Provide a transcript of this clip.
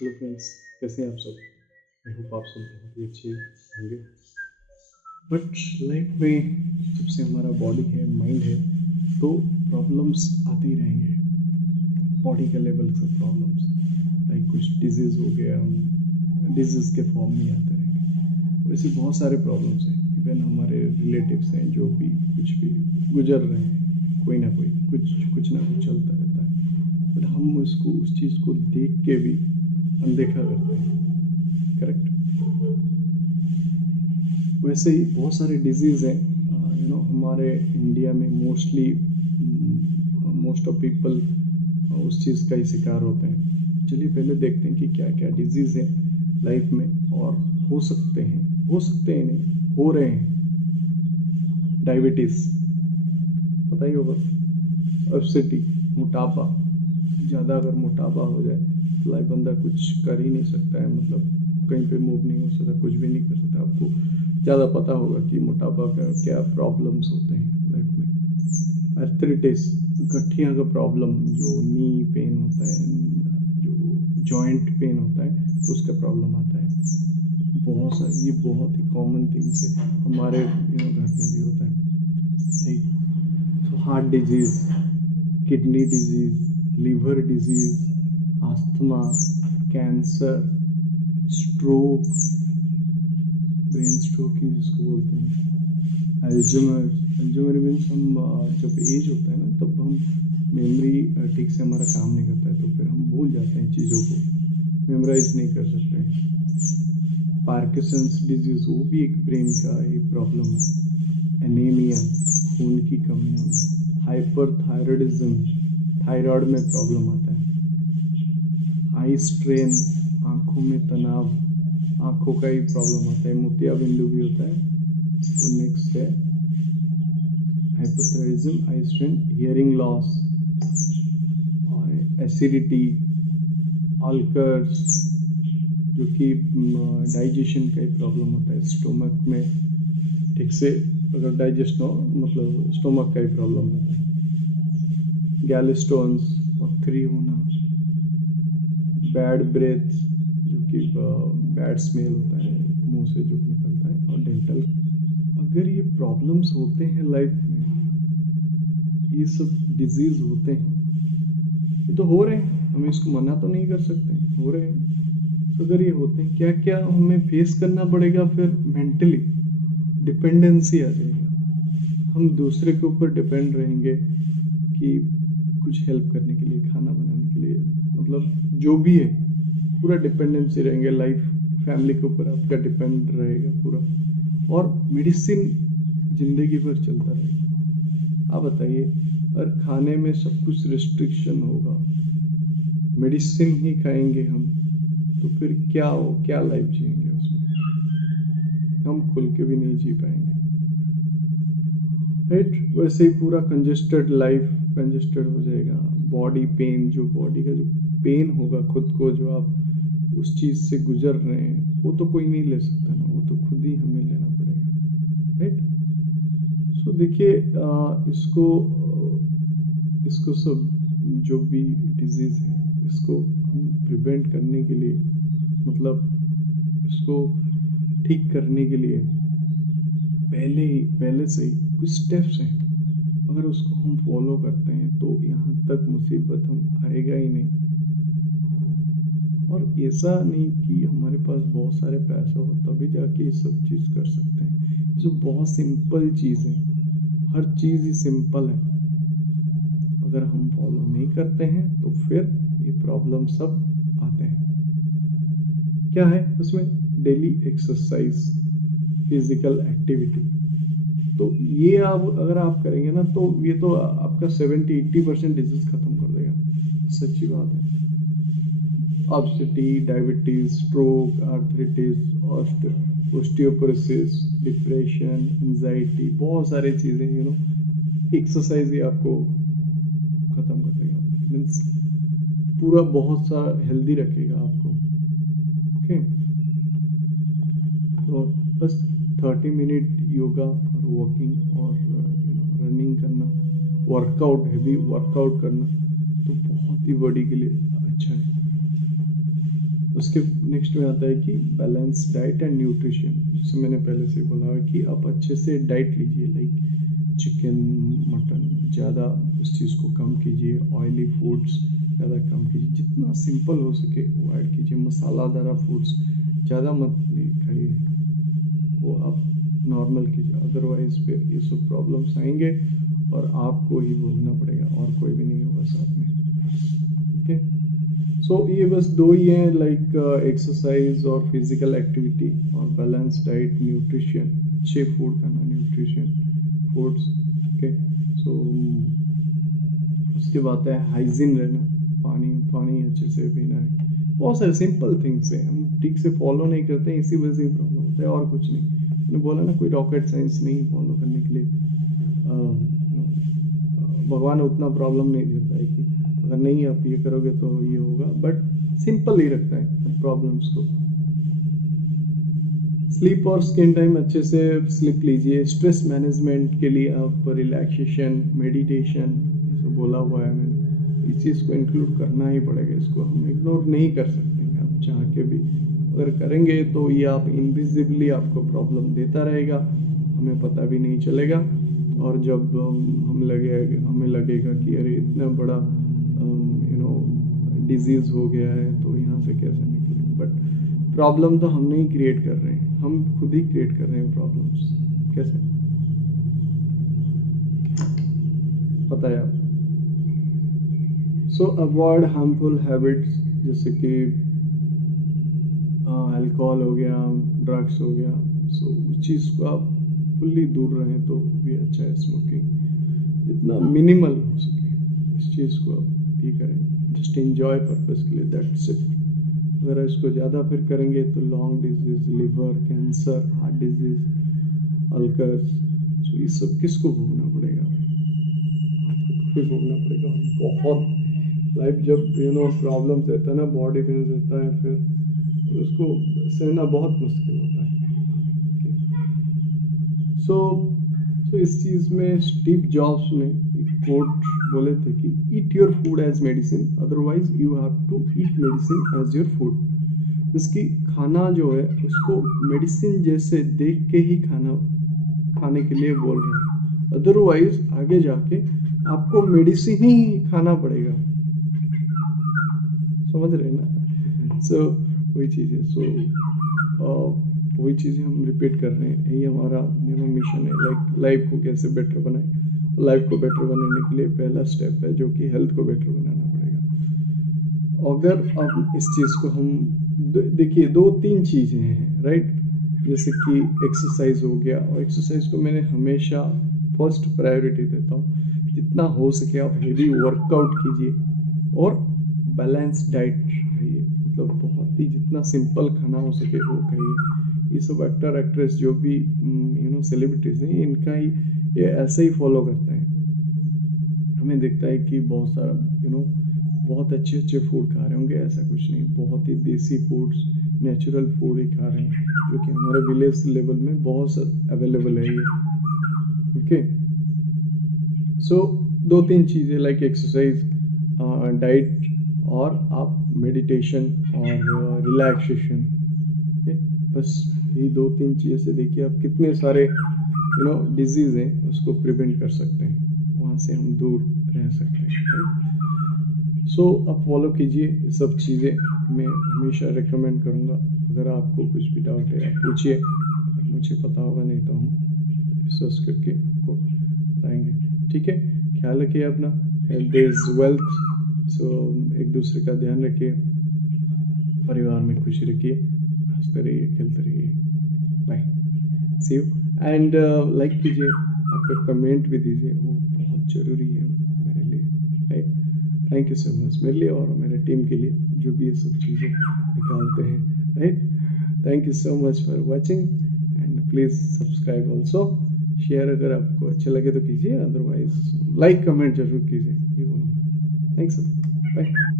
Hello friends, कैसे हैं आप सब। आई होप आप सब बहुत ही अच्छे होंगे। बट लाइफ में जब से हमारा बॉडी है, माइंड है, तो प्रॉब्लम्स आते ही रहेंगे। बॉडी के लेवल से प्रॉब्लम्स, लाइक कुछ डिजीज़ हो गया, डिजीज़ के फॉर्म में आते रहेंगे। वैसे बहुत सारे प्रॉब्लम्स हैं। इवन हमारे रिलेटिव्स हैं जो भी कुछ भी गुजर रहे हैं, कोई ना कोई कुछ ना कुछ चलता रहता है। बट हम उसको, उस चीज़ को देख के भी अनदेखा करते हैं। करेक्ट। वैसे ही बहुत सारे डिजीज़ हैं। हमारे इंडिया में मोस्ट ऑफ पीपल उस चीज़ का ही शिकार होते हैं। चलिए पहले देखते हैं कि क्या क्या डिजीज़ है लाइफ में और हो सकते हैं नहीं, हो रहे हैं। डायबिटीज़ पता ही होगा, ओबेसिटी, मोटापा। ज़्यादा अगर मोटापा हो जाए तो लाइफ बंदा कुछ कर ही नहीं सकता है, मतलब कहीं पे मूव नहीं हो सकता, कुछ भी नहीं कर सकता। आपको ज़्यादा पता होगा कि मोटापा का क्या प्रॉब्लम्स होते हैं लाइफ में। आर्थराइटिस, गठिया का प्रॉब्लम, जो नी पेन होता है, जो जॉइंट पेन होता है, तो उसका प्रॉब्लम आता है। बहुत सारी, ये बहुत ही कॉमन थिंग्स है हमारे घर में भी होता है। Right. So heart disease, kidney disease, liver disease, asthma, cancer, stroke, brain stroke ही जिसको बोलते हैं, अल्जाइमर मीन्स हम जब एज होता है ना, तब हम मेमोरी ठीक से हमारा काम नहीं करता है, तो फिर हम भूल जाते हैं चीज़ों को, मेमोराइज नहीं कर सकते हैं। पार्किंसंस डिजीज़, वो भी एक ब्रेन का एक प्रॉब्लम है। एनीमिया, खून की कमी होना। हाइपरथायरॉयडिज्म, थायराइड में प्रॉब्लम आता है। आई स्ट्रेन, आँखों में तनाव, आँखों का ही प्रॉब्लम होता है। मोतिया बिंदु भी होता है। वो नेक्स्ट है hypothyroidism, eye strain, hearing loss, और एसिडिटी, अल्सर्स, जो कि डाइजेशन का ही प्रॉब्लम होता है। स्टोमक में ठीक से अगर डाइजेस्ट हो, मतलब स्टोमक का ही प्रॉब्लम होता है। गैलस्टोन्स, पथरी होना, बैड ब्रेथ, जो कि बैड स्मेल होता है मुंह से जो निकलता है, और डेंटल। अगर ये प्रॉब्लम्स होते हैं लाइफ में, ये सब डिजीज होते हैं, ये तो हो रहे हैं, हमें इसको मना तो नहीं कर सकते, हो रहे हैं। तो अगर ये होते हैं, क्या क्या हमें फेस करना पड़ेगा फिर। मेंटली डिपेंडेंसी आ जाएगा, हम दूसरे के ऊपर डिपेंड रहेंगे कि कुछ हेल्प करने के लिए, खाना बनाने के लिए, मतलब जो भी है पूरा डिपेंडेंसी रहेंगे। लाइफ फैमिली के ऊपर आपका डिपेंड रहेगा पूरा, और मेडिसिन जिंदगी भर चलता रहेगा। आप बताइए, अगर खाने में सब कुछ रिस्ट्रिक्शन होगा, मेडिसिन ही खाएंगे हम, तो फिर क्या लाइफ जिएंगे उसमें, हम खुल के भी नहीं जी पाएंगे। राइट। वैसे ही पूरा कंजेस्टेड लाइफ, कंजेस्टेड हो जाएगा। बॉडी पेन, जो बॉडी का जो पेन होगा खुद को, जो आप उस चीज़ से गुजर रहे हैं, वो तो कोई नहीं ले सकता ना, वो तो खुद ही हमें लेना पड़ेगा। राइट। सो देखिए, इसको सब जो भी डिजीज़ है, इसको हम प्रिवेंट करने के लिए, मतलब इसको ठीक करने के लिए पहले से ही कुछ स्टेप्स हैं। अगर उसको हम फॉलो करते हैं तो यहाँ तक मुसीबत हम आएगा ही नहीं। और ऐसा नहीं कि हमारे पास बहुत सारे पैसा हो तभी जाके ये सब चीज़ कर सकते हैं। ये सब बहुत सिंपल चीज़ है, हर चीज़ ही सिंपल है। अगर हम फॉलो नहीं करते हैं तो फिर ये प्रॉब्लम सब आते हैं। क्या है उसमें? Daily exercise, physical activity. तो ये अगर आप करेंगे ना, तो ये तो आपका 70-80% डिजीज खत्म कर देगा। सच्ची बात है। Obesity, diabetes, stroke, arthritis, osteoporosis, depression, anxiety, बहुत सारी चीजें एक्सरसाइज ही आपको खत्म कर देगा। मीन्स पूरा बहुत सा हेल्दी रखेगा आपको। ओके। तो बस 30 मिनट योगा और वॉकिंग और रनिंग करना, वर्कआउट, हैवी वर्कआउट करना, तो बहुत ही बॉडी के लिए अच्छा है। उसके नेक्स्ट में आता है कि बैलेंस डाइट एंड न्यूट्रिशन। जैसे मैंने पहले से बोला है कि आप अच्छे से डाइट लीजिए, लाइक चिकन मटन ज़्यादा उस चीज़ को कम कीजिए, ऑयली फूड्स ज़्यादा कम कीजिए, जितना सिंपल हो सके वो ऐड कीजिए, मसालादार फूड्स ज़्यादा मत खाइए, वो आप नॉर्मल कीजिए, अदरवाइज फिर ये सब प्रॉब्लम्स आएंगे और आपको ही भोगना पड़ेगा और कोई भी नहीं होगा साथ में। ओके, सो ये बस दो ही हैं, लाइक एक्सरसाइज और फिजिकल एक्टिविटी और बैलेंस डाइट, न्यूट्रिशन, अच्छे फूड खाना, न्यूट्रिशन फूड्स। ओके, सो उसके बाद है हाइजीन रहना, पानी अच्छे से पीना है, बहुत सारे सिंपल थिंग्स हैं, हम ठीक से फॉलो नहीं करते हैं, इसी वजह से प्रॉब्लम होता है और कुछ नहीं। मैंने बोला ना, कोई रॉकेट साइंस नहीं फॉलो करने के लिए, भगवान उतना प्रॉब्लम नहीं देता है कि अगर नहीं आप ये करोगे तो ये होगा, बट सिंपल ही रखता है प्रॉब्लम्स को। स्लीप और स्किन टाइम, अच्छे से स्लीप लीजिए। स्ट्रेस मैनेजमेंट के लिए आप रिलैक्सेशन, मेडिटेशन, ये सब बोला हुआ है मैंने, इस चीज़ को इंक्लूड करना ही पड़ेगा, इसको हम इग्नोर नहीं कर सकते आप चाह के भी। अगर करेंगे तो ये आप इनविजिबली आपको प्रॉब्लम देता रहेगा, हमें पता भी नहीं चलेगा, और जब हमें लगेगा कि अरे इतना बड़ा डिजीज़ हो गया है तो यहाँ से कैसे निकले, बट प्रॉब्लम तो हम नहीं क्रिएट कर रहे हैं, हम खुद ही क्रिएट कर रहे हैं प्रॉब्लम्स। कैसे पता है आप? सो अवॉइड हार्मफुल हैबिट्स, जैसे कि अल्कोहल हो गया, ड्रग्स हो गया, सो उस चीज़ को आप फुल्ली दूर रहें तो भी अच्छा है। स्मोकिंग जितना मिनिमल हो सके इस चीज़ को आप ये करें, जस्ट एंजॉय पर्पस के लिए, दैट्स इट। अगर इसको ज़्यादा फिर करेंगे तो lung disease, liver cancer, heart disease, ulcers, so ये सब किसको भोगना पड़ेगा? आपको फिर भोगना पड़ेगा। बहुत लाइफ जब प्रॉब्लम्स रहता है ना, बॉडी पेन रहता है, फिर उसको सहना बहुत मुश्किल होता है। सो इस चीज़ में स्टीव जॉब्स ने एक कोट बोले थे कि eat your food as medicine, otherwise you have to eat medicine as your food. इसकी खाना जो है उसको मेडिसिन जैसे देख के ही खाने के लिए बोल रहे हैं, अदरवाइज आगे जाके आपको मेडिसिन ही खाना पड़ेगा। समझ रहे हैं ना? सो वही चीज़ है। सो वही चीज़ें हम रिपीट कर रहे हैं, यही हमारा मिशन है, लाइक लाइफ को कैसे बेटर बनाएं। लाइफ को बेटर बनाने के लिए पहला स्टेप है जो कि हेल्थ को बेटर बनाना पड़ेगा। अगर अब इस चीज़ को हम देखिए, 2-3 चीज़ें हैं, राइट? जैसे कि एक्सरसाइज हो गया, और एक्सरसाइज को मैंने हमेशा फर्स्ट प्रायोरिटी देता हूँ। जितना हो सके आप हेवी वर्कआउट कीजिए और बैलेंस डाइट खाइए, मतलब बहुत ही जितना सिंपल खाना हो सके वो खाइए। ये सब एक्टर एक्ट्रेस जो भी सेलिब्रिटीज हैं, इनका ही ये ऐसे ही फॉलो करते हैं। हमें दिखता है कि बहुत सारा बहुत अच्छे फूड खा रहे होंगे, ऐसा कुछ नहीं, बहुत ही देसी फूड्स, नेचुरल फूड ही खा रहे हैं, जो कि हमारे विलेज लेवल में बहुत अवेलेबल है ये। ओके, सो 2-3 चीज़ें लाइक एक्सरसाइज, डाइट, और आप मेडिटेशन और रिलैक्सेशन। बस यही 2-3 चीज़ें से देखिए आप कितने सारे डिजीज़ हैं उसको प्रिवेंट कर सकते हैं, वहाँ से हम दूर रह सकते हैं। सो आप फॉलो कीजिए ये सब चीज़ें, मैं हमेशा रिकमेंड करूँगा। अगर आपको कुछ भी डाउट है आप पूछिए, अगर मुझे पता होगा नहीं तो हम रिसर्च करके आपको बताएंगे। ठीक है, ख्याल रखिए अपना, हेल्थ इज वेल्थ। सो एक दूसरे का ध्यान रखिए, परिवार में खुशी रखिए, हंसते रहिए, खेलते रहिए। Bye, see you. And like कीजिए, आपका कमेंट भी दीजिए, वो बहुत ज़रूरी है मेरे लिए, right? Thank you so much मेरे लिए और मेरे टीम के लिए जो भी ये सब चीज़ें निकालते हैं, right? Thank you so much for watching and please subscribe also. Share अगर आपको अच्छा लगे तो कीजिए, अदरवाइज लाइक कमेंट जरूर कीजिए, ये बोलूँगा। Thanks, bye.